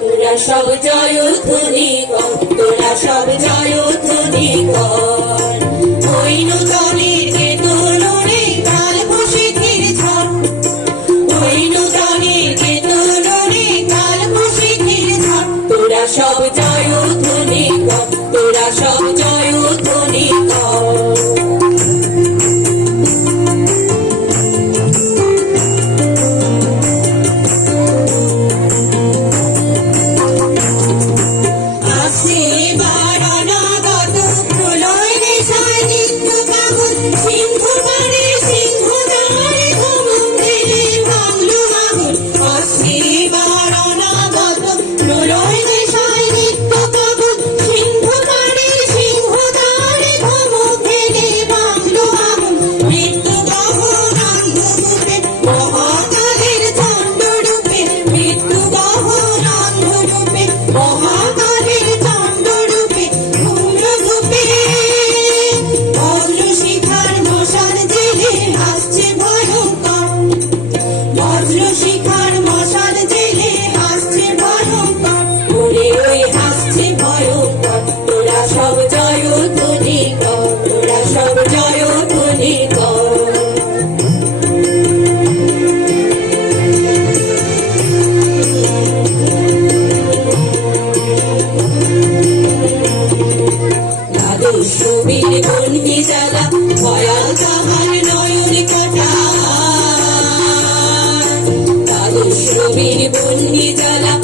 তোরা সব জয়ধ্বনি কর, তোরা সব জয়ধ্বনি কর। ওই নূতনের চেতন রে কাল বসিঠির ঝড়, ওই নূতনের চেতন রে কাল বসিঠির ঝড়। তোরা সব জয়ধ্বনি কর, তোরা সব জয়ধ্বনি কর। ছবির বন্দি জ্বালা ভয়াল তাহার নয়ন কাটা, ছবির বন্দি জ্বালা